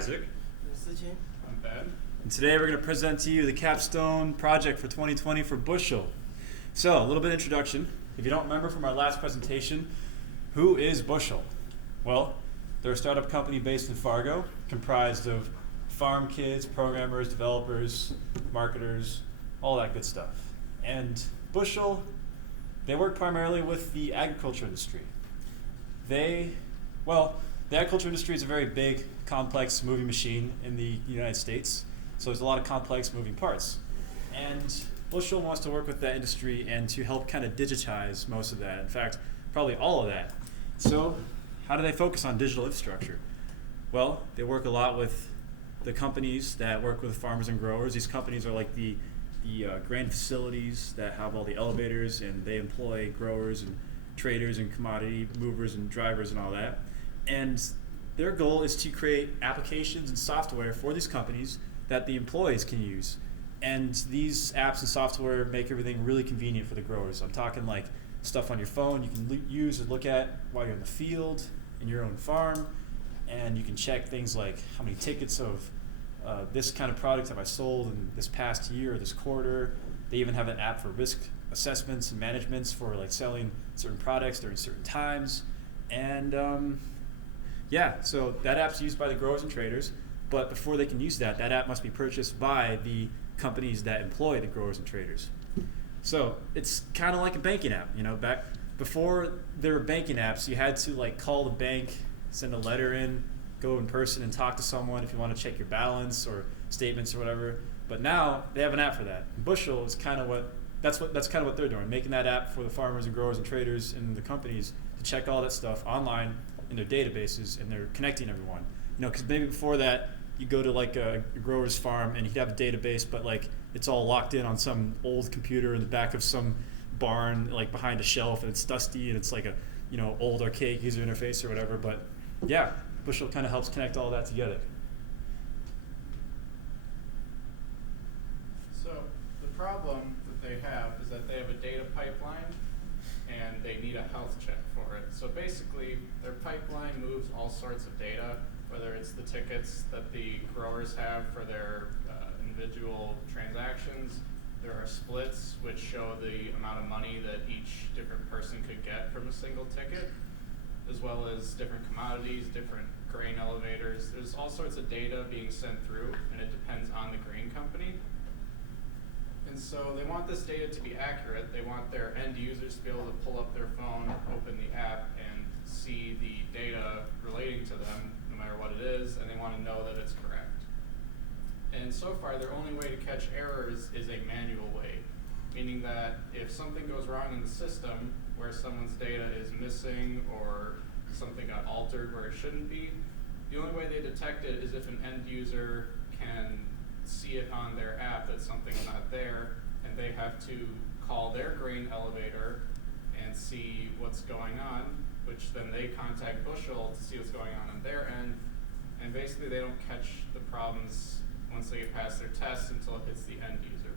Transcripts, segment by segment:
Isaac. I'm Ben. And today we're going to present to you the capstone project for 2020 for Bushel. So, a little bit of introduction. If you don't remember from our last presentation, who is Bushel? Well, they're a startup company based in Fargo, comprised of farm kids, programmers, developers, marketers, all that good stuff. And Bushel, they work primarily with the agriculture industry. The agriculture industry is a very big, complex moving machine in the United States. So there's a lot of complex moving parts. And Bushel wants to work with that industry and to help kind of digitize most of that. In fact, probably all of that. So how do they focus on digital infrastructure? Well, they work a lot with the companies that work with farmers and growers. These companies are like the grain facilities that have all the elevators, and they employ growers and traders and commodity movers and drivers and all that. And their goal is to create applications and software for these companies that the employees can use. And these apps and software make everything really convenient for the growers. I'm talking like stuff on your phone you can use and look at while you're in the field, in your own farm, and you can check things like how many tickets of this kind of product have I sold in this past year or this quarter. They even have an app for risk assessments and managements for like selling certain products during certain times. And so that app's used by the growers and traders, but before they can use that app must be purchased by the companies that employ the growers and traders. So it's kind of like a banking app. Back before there were banking apps, you had to like call the bank, send a letter in, go in person and talk to someone if you want to check your balance or statements or whatever. But now they have an app for that. Bushel is kind of what they're doing, making that app for the farmers and growers and traders and the companies to check all that stuff online in their databases, and they're connecting everyone. Because maybe before that you go to like a grower's farm and he'd have a database, but like it's all locked in on some old computer in the back of some barn, like behind a shelf, and it's dusty and it's like a old archaic user interface or whatever. But yeah, Bushel kind of helps connect all that together. So the problem that they have is that they have a data pipeline and they need a health check for it. So basically their pipeline moves all sorts of data, whether it's the tickets that the growers have for their individual transactions. There are splits which show the amount of money that each different person could get from a single ticket, as well as different commodities, different grain elevators. There's all sorts of data being sent through, and it depends on the grain company. And so they want this data to be accurate. They want their end users to be able to pull up their phone, open the app, and see the data relating to them, no matter what it is, and they want to know that it's correct. And so far, their only way to catch errors is a manual way, meaning that if something goes wrong in the system, where someone's data is missing or something got altered where it shouldn't be, the only way they detect it is if an end user can see it on their app that something's not there, and they have to call their grain elevator and see what's going on, which then they contact Bushel to see what's going on their end, and basically they don't catch the problems once they get past their tests until it hits the end user.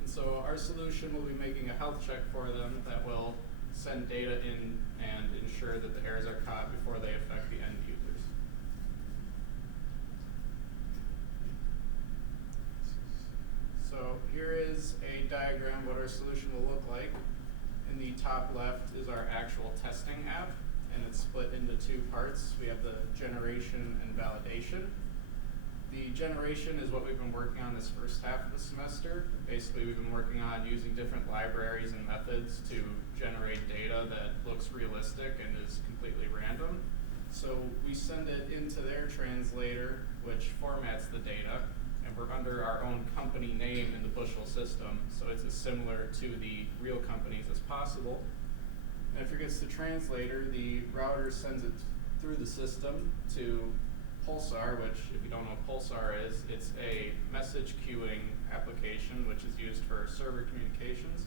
And so our solution will be making a health check for them that will send data in and ensure that the errors are caught before they affect the end users. So here is a diagram of what our solution will look like. In the top left is our actual testing app, and it's split into two parts. We have the generation and validation. The generation is what we've been working on this first half of the semester. Basically, we've been working on using different libraries and methods to generate data that looks realistic and is completely random. So we send it into their translator, which formats the data, and we're under our own company name in the Bushel system, so it's as similar to the real companies as possible. And after it gets to translator, the router sends it through the system to Pulsar, which, if you don't know what Pulsar is, it's a message queuing application which is used for server communications.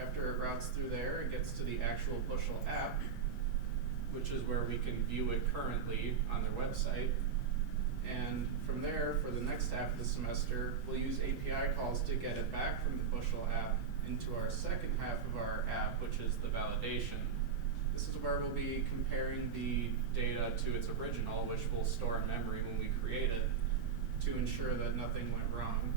After it routes through there, it gets to the actual Bushel app, which is where we can view it currently on their website. And from there, for the next half of the semester, we'll use API calls to get it back from the Bushel app into our second half of our app, which is the validation. this is where we'll be comparing the data to its original, which we'll store in memory when we create it to ensure that nothing went wrong.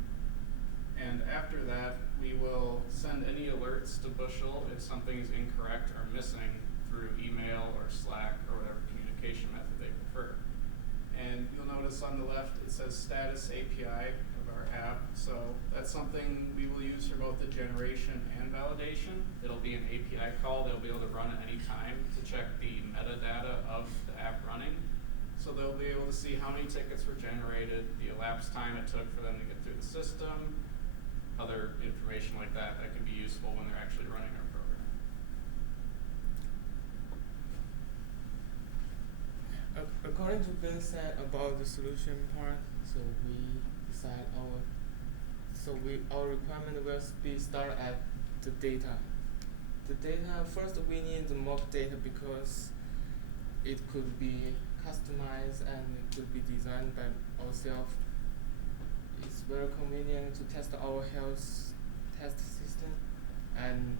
And after that, we will send any alerts to Bushel if something is incorrect or missing through email or Slack or whatever communication method they prefer. And you'll notice on the left it says status API of our app. So that's something we will use for both the generation and validation. It'll be an API call. They'll be able to run at any time to check the metadata of the app running. So they'll be able to see how many tickets were generated, the elapsed time it took for them to get through the system, other information like that that can be useful when they're actually running our program. According to Ben said about the solution part, so we decide our requirement will be start at the data. The data first we need the mock data because it could be customized and it could be designed by ourselves. It's very convenient to test our health test system, and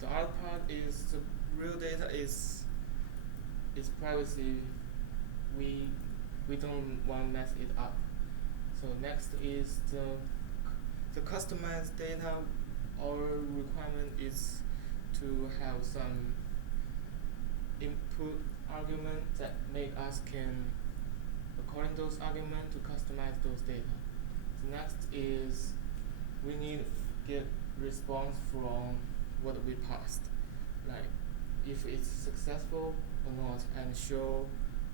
the other part is the real data is privacy. We don't want to mess it up. So next is the customized data. Our requirement is to have some input argument that make us can, according to those arguments, to customize those data. The next is we need to get response from what we passed, like if it's successful or not, and show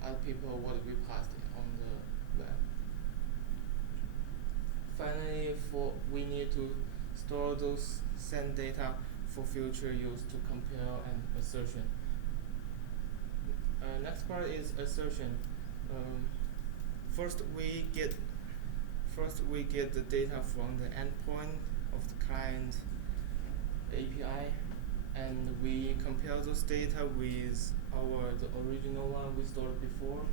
other people what we passed on the web. Finally, we need to store those send data for future use to compare and assertion. Next part is assertion. First we get the data from the endpoint of the client API, and we compare those data with the original one we stored before.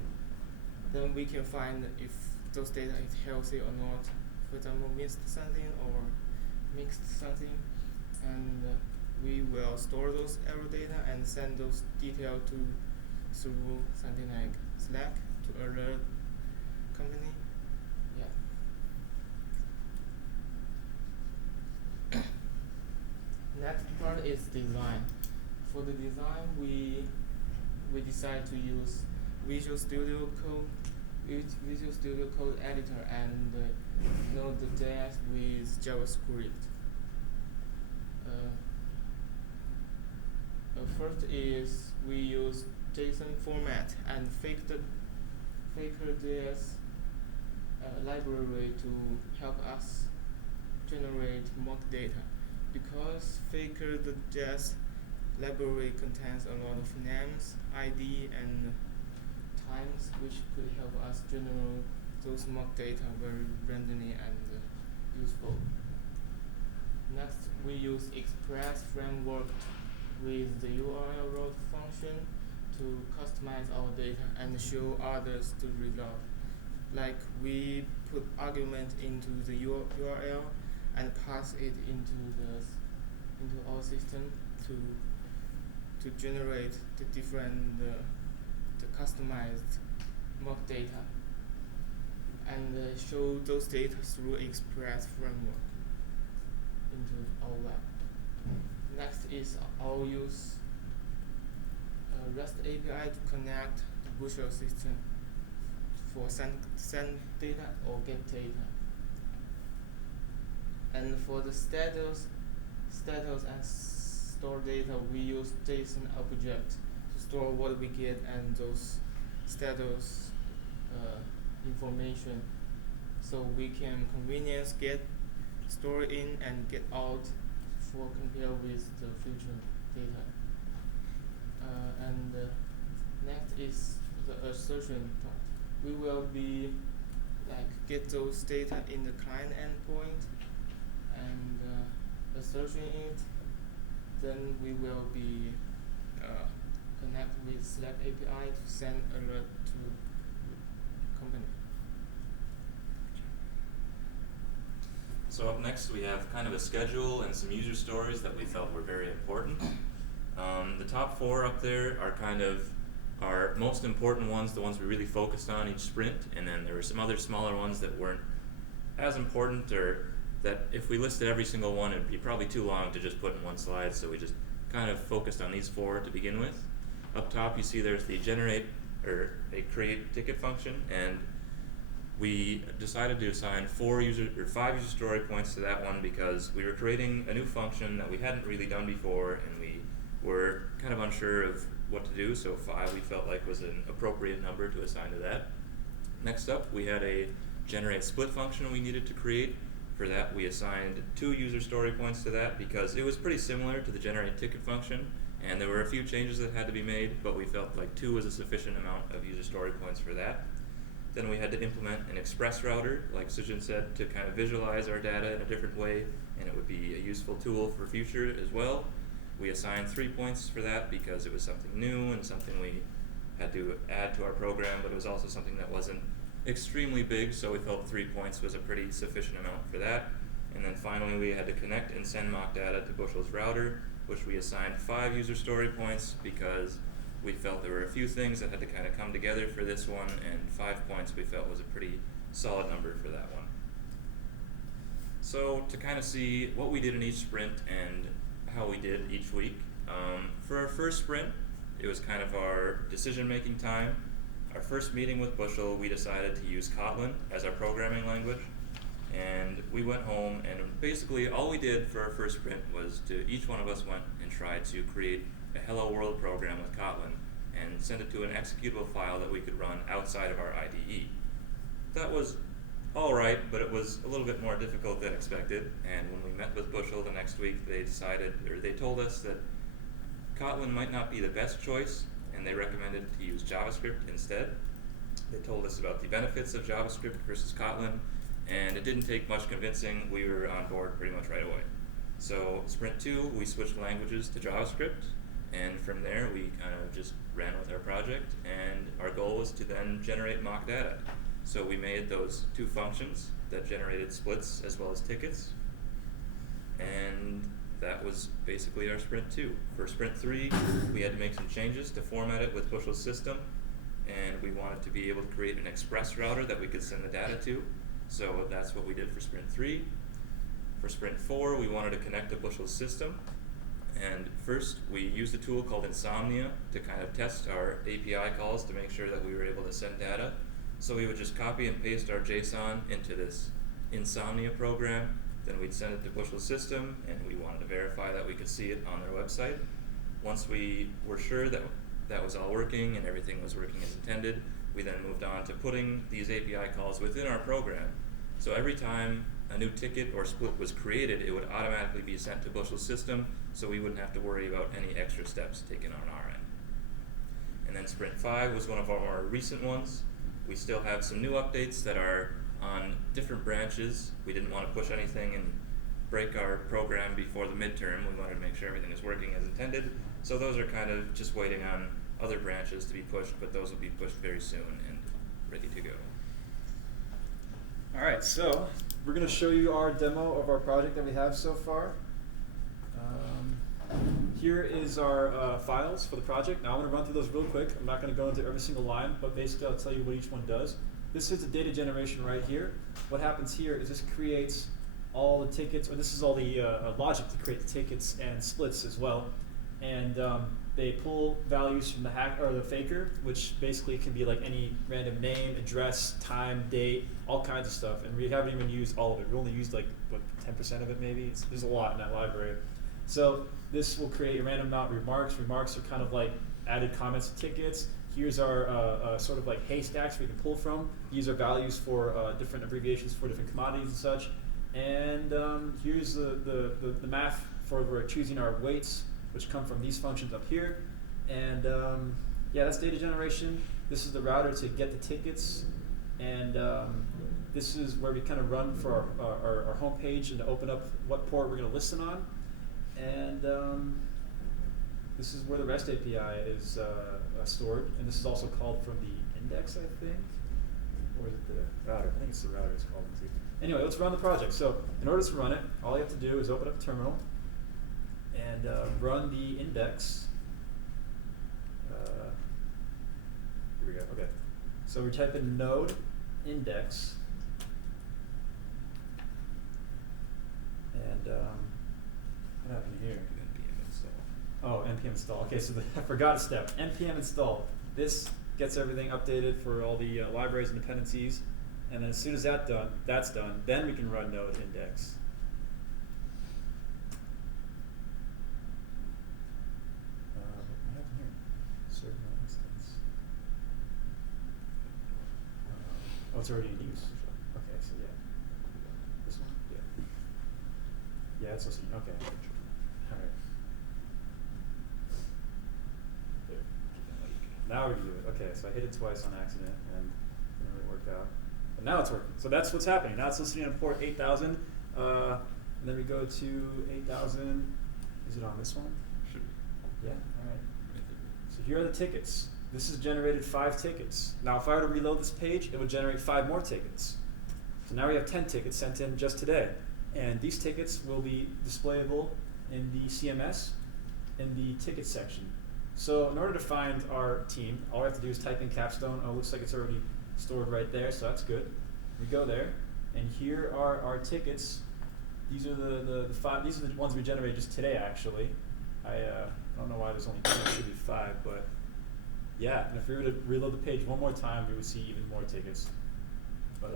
Then we can find if those data is healthy or not. For example, missed something or mixed something, and we will store those error data and send those details through something like Slack to alert company. Yeah. Next part is design. For the design, we decide to use Visual Studio Code editor and Node.js with JavaScript. First is we use JSON format and Faker.js library to help us generate mock data. Because Faker.js library contains a lot of names, ID, and times, which could help us generate those mock data very randomly and useful. Next, we use Express framework with the URL route function to customize our data and show others the result. Like we put argument into the URL and pass it into our system to generate the different the customized mock data and show those data through Express framework into our web. Next is our use REST API to connect the Bushel system for send data or get data. And for the status and store data, we use JSON object to store what we get and those status information, so we can convenience get, store in, and get out for compare with the future data. And next is the assertion part. We will be get those data in the client endpoint and assertion it. Then we will be connect with Slack API to send alert to company. So up next we have kind of a schedule and some user stories that we felt were very important. The top 4 up there are kind of our most important ones, the ones we really focused on each sprint, and then there were some other smaller ones that weren't as important, or that if we listed every single one, it'd be probably too long to just put in one slide, so we just kind of focused on these 4 to begin with. Up top you see there's the generate or a create ticket function, and we decided to assign 5 user story points to that one because we were creating a new function that we hadn't really done before, and we were kind of unsure of what to do, so 5 we felt like was an appropriate number to assign to that. Next up, we had a generate split function we needed to create. For that, we assigned 2 user story points to that because it was pretty similar to the generate ticket function, and there were a few changes that had to be made, but we felt like 2 was a sufficient amount of user story points for that. Then we had to implement an express router, like Sujin said, to kind of visualize our data in a different way, and it would be a useful tool for future as well. We assigned 3 points for that because it was something new and something we had to add to our program, but it was also something that wasn't extremely big, so we felt 3 points was a pretty sufficient amount for that. And then finally we had to connect and send mock data to Bushel's router, which we assigned 5 user story points because we felt there were a few things that had to kind of come together for this one, and 5 points we felt was a pretty solid number for that one. So to kind of see what we did in each sprint and how we did each week, for our first sprint, it was kind of our decision-making time. Our first meeting with Bushel, we decided to use Kotlin as our programming language, and we went home, and basically all we did for our first sprint was each one of us went and tried to create a Hello World program with Kotlin and send it to an executable file that we could run outside of our IDE. That was alright, but it was a little bit more difficult than expected, and when we met with Bushel the next week, they told us that Kotlin might not be the best choice, and they recommended to use JavaScript instead. They told us about the benefits of JavaScript versus Kotlin, and it didn't take much convincing. We were on board pretty much right away. So sprint 2, we switched languages to JavaScript, and from there we kind of just ran with our project, and our goal was to then generate mock data. So we made those 2 functions that generated splits as well as tickets, and that was basically our sprint 2. For sprint 3, we had to make some changes to format it with Bushel's system, and we wanted to be able to create an express router that we could send the data to. So that's what we did for sprint 3. For sprint 4, we wanted to connect to Bushel's system, and first we used a tool called Insomnia to kind of test our API calls to make sure that we were able to send data. So we would just copy and paste our JSON into this Insomnia program, then we'd send it to Bushel's system, and we wanted to verify that we could see it on their website. Once we were sure that that was all working and everything was working as intended, we then moved on to putting these API calls within our program. So every time a new ticket or split was created, it would automatically be sent to Bushel's system, so we wouldn't have to worry about any extra steps taken on our end. And then sprint 5 was one of our more recent ones. We still have some new updates that are on different branches. We didn't want to push anything and break our program before the midterm. We wanted to make sure everything is working as intended. So those are kind of just waiting on other branches to be pushed, but those will be pushed very soon and ready to go. Alright, so we're going to show you our demo of our project that we have so far. Here is our files for the project. Now I'm going to run through those real quick. I'm not going to go into every single line, but basically I'll tell you what each one does. This is the data generation right here. What happens here is this creates all the tickets, or this is all the logic to create the tickets and splits as well. And they pull values from the the faker, which basically can be like any random name, address, time, date, all kinds of stuff. And we haven't even used all of it. We only used like what 10% of it maybe. There's a lot in that library. So this will create a random amount of remarks. Remarks are kind of like added comments to tickets. Here's our sort of like haystacks we can pull from. These are values for different abbreviations for different commodities and such. And here's the math for choosing our weights, which come from these functions up here. And yeah, that's data generation. This is the router to get the tickets. And this is where we kind of run for our home page and to open up what port we're going to listen on. And this is where the REST API is stored. And this is also called from the index, I think. Or is it the router? I think it's the router it's called. Anyway, let's run the project. So in order to run it, all you have to do is open up a terminal and run the index we go. Okay. So we type in node index. And what happened here? npm install. Oh, npm install. Okay, so I forgot a step. npm install. This gets everything updated for all the libraries and dependencies. And then as soon as that's done, then we can run node index. What happened here? Server instance. Oh, it's already in use. Okay, so yeah. This one? Yeah. Yeah, it's listening. Okay. All right. There. Now we can do it. Okay, so I hit it twice on accident and it didn't really work out. But now it's working. So that's what's happening. Now it's listening on port 8000. And then we go to 8000. Is it on this one? Should be. Yeah, all right. So here are the tickets. This has generated 5 tickets. Now if I were to reload this page, it would generate 5 more tickets. So now we have 10 tickets sent in just today. And these tickets will be displayable in the CMS in the ticket section. So in order to find our team, all we have to do is type in capstone. Oh, it looks like it's already stored right there, so that's good. We go there, and here are our tickets. These are the 5. These are the ones we generated just today, actually. I don't know why there's only 10. It should be 5, but yeah. And if we were to reload the page one more time, we would see even more tickets. But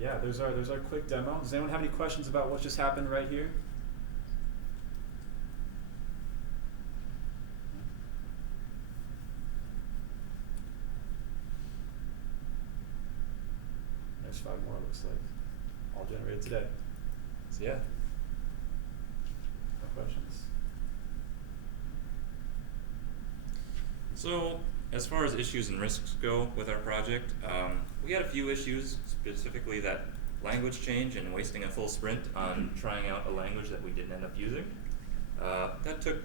yeah, there's our quick demo. Does anyone have any questions about what just happened right here? There's 5 more, it looks like. All generated today. So yeah. No questions. So, as far as issues and risks go with our project, we had a few issues, specifically that language change and wasting a full sprint on trying out a language that we didn't end up using. That took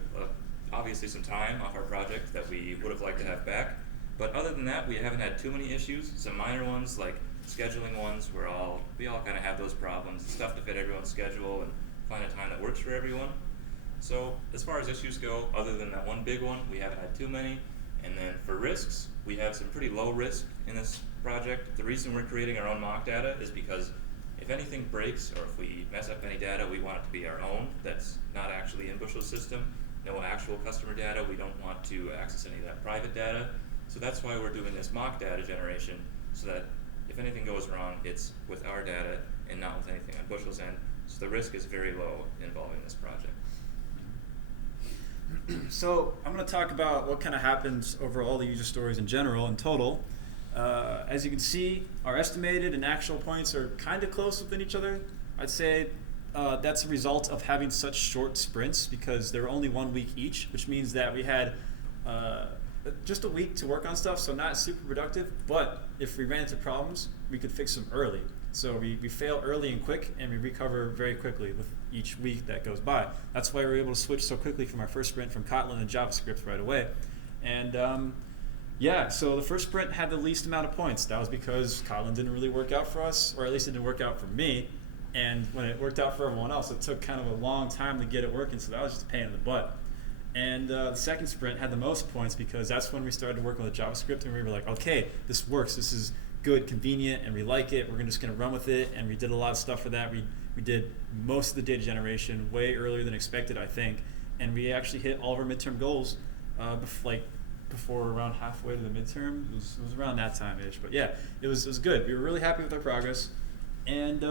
obviously some time off our project that we would have liked to have back. But other than that, we haven't had too many issues. Some minor ones, like scheduling ones, we all kind of have those problems. It's tough to fit everyone's schedule and find a time that works for everyone. So as far as issues go, other than that one big one, we haven't had too many. And then for risks, we have some pretty low risk in this project. The reason we're creating our own mock data is because if anything breaks or if we mess up any data, we want it to be our own. That's not actually in Bushel's system. No actual customer data. We don't want to access any of that private data. So that's why we're doing this mock data generation, so that if anything goes wrong, it's with our data and not with anything on Bushel's end. So the risk is very low involving this project. So I'm going to talk about what kind of happens over all the user stories in general, in total. As you can see, our estimated and actual points are kind of close within each other. I'd say that's a result of having such short sprints, because they're only 1 week each, which means that we had just a week to work on stuff, so not super productive. But if we ran into problems, we could fix them early. So we fail early and quick, and we recover very quickly with each week that goes by. That's why we were able to switch so quickly from our first sprint from Kotlin and JavaScript right away. And yeah, so the first sprint had the least amount of points. That was because Kotlin didn't really work out for us, or at least it didn't work out for me. And when it worked out for everyone else, it took kind of a long time to get it working, so that was just a pain in the butt. And the second sprint had the most points, because that's when we started working with JavaScript, and we were like, okay, this works, this is good, convenient, and we like it, we're just going to run with it. And we did a lot of stuff for that. We did most of the data generation way earlier than expected, I think, and we actually hit all of our midterm goals before around halfway to the midterm. It was around that time-ish, but yeah, it was good. We were really happy with our progress. And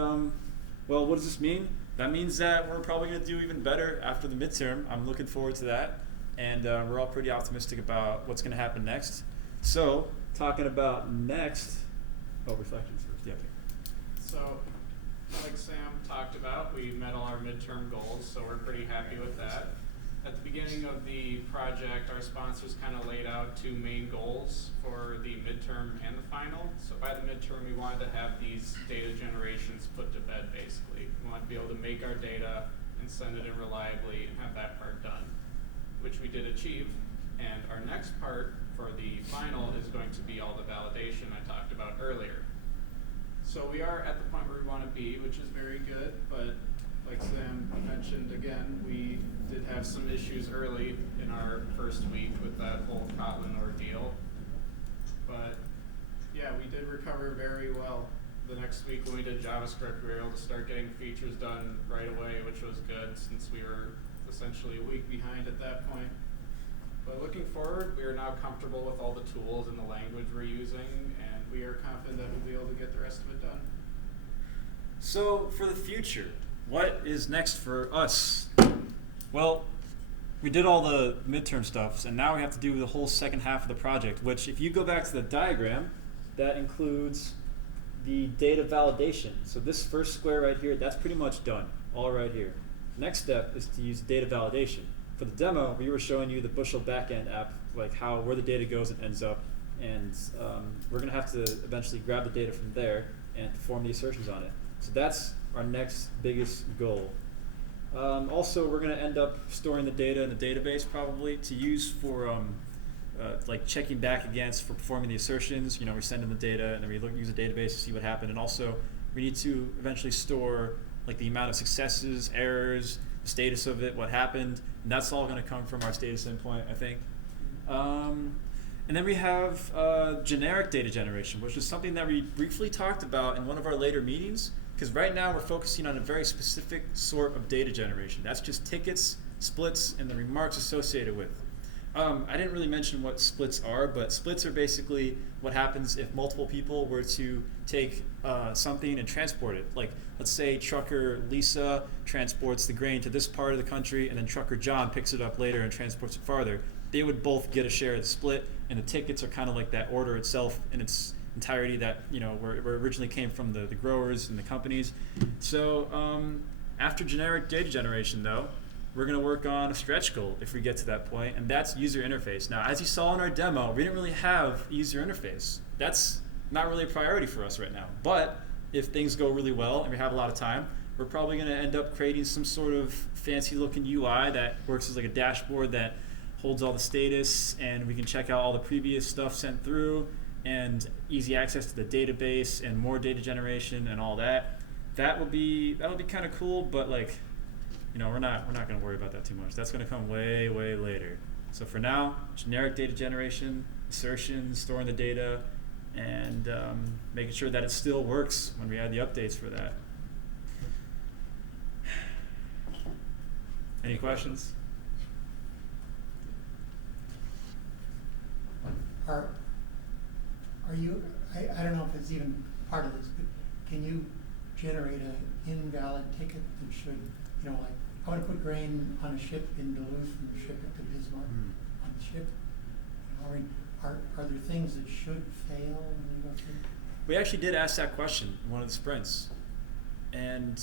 well, what does this mean? That means that we're probably going to do even better after the midterm. I'm looking forward to that, and we're all pretty optimistic about what's going to happen next. So, talking about next, reflections first. Yeah. So, like Sam talked about, we met all our midterm goals, so we're pretty happy with that. At the beginning of the project, our sponsors kind of laid out 2 main goals for the midterm and the final. So by the midterm, we wanted to have these data generations put to bed, basically. We wanted to be able to make our data and send it in reliably and have that part done, which we did achieve. And our next part for the final is going to be all the validation I talked about earlier. So we are at the point where we want to be, which is very good, but like Sam mentioned again, we did have some issues early in our first week with that whole Kotlin ordeal. But yeah, we did recover very well. The next week when we did JavaScript, we were able to start getting features done right away, which was good since we were essentially a week behind at that point. But looking forward, we are now comfortable with all the tools and the language we're using, and we are confident that we'll be able to get the rest of it done. So for the future, what is next for us? Well, we did all the midterm stuff, and now we have to do the whole second half of the project, which if you go back to the diagram, that includes the data validation. So this first square right here, that's pretty much done, all right here. Next step is to use data validation. For the demo, we were showing you the Bushel backend app, like where the data goes and ends up, and we're gonna have to eventually grab the data from there and perform the assertions on it. So that's our next biggest goal. Also, we're gonna end up storing the data in the database probably to use for like checking back against for performing the assertions. We send in the data and then we use the database to see what happened. And also, we need to eventually store like the amount of successes, errors, the status of it, what happened, and that's all going to come from our status endpoint, I think. And then we have generic data generation, which is something that we briefly talked about in one of our later meetings, because right now we're focusing on a very specific sort of data generation. That's just tickets, splits, and the remarks associated with. I didn't really mention what splits are, but splits are basically what happens if multiple people were to take something and transport it. Like, let's say trucker Lisa transports the grain to this part of the country, and then trucker John picks it up later and transports it farther. They would both get a share of the split, and the tickets are kind of like that order itself in its entirety that where it originally came from the growers and the companies. So after generic data generation, though, we're going to work on a stretch goal if we get to that point, and that's user interface. Now, as you saw in our demo, we didn't really have user interface. That's not really a priority for us right now. But if things go really well and we have a lot of time, we're probably going to end up creating some sort of fancy-looking UI that works as like a dashboard that holds all the status, and we can check out all the previous stuff sent through, and easy access to the database and more data generation and all that. That'll be kind of cool, but like, we're not going to worry about that too much. That's going to come way, way later. So for now, generic data generation, assertions, storing the data, and making sure that it still works when we add the updates for that. Any questions? Are you, I don't know if it's even part of this, but can you generate an invalid ticket that should, like, I want to put grain on a ship in Duluth and ship it to Bismarck on the ship? Are there things that should fail when you go through? We actually did ask that question in one of the sprints, and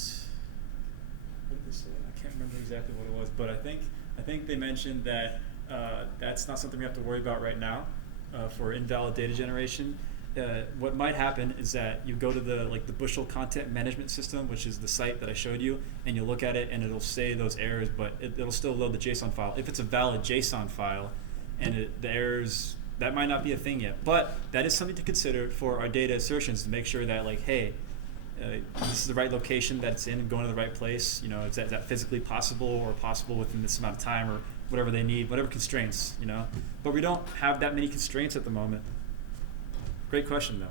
what did they say? I can't remember exactly what it was, but I think they mentioned that that's not something we have to worry about right now for invalid data generation. What might happen is that you go to the Bushel content management system, which is the site that I showed you, and you look at it and it'll say those errors, but it'll still load the JSON file. If it's a valid JSON file and the errors, that might not be a thing yet. But that is something to consider for our data assertions to make sure that hey, this is the right location that it's in and going to the right place. Is that physically possible or possible within this amount of time or whatever they need, whatever constraints, But we don't have that many constraints at the moment. Great question, though.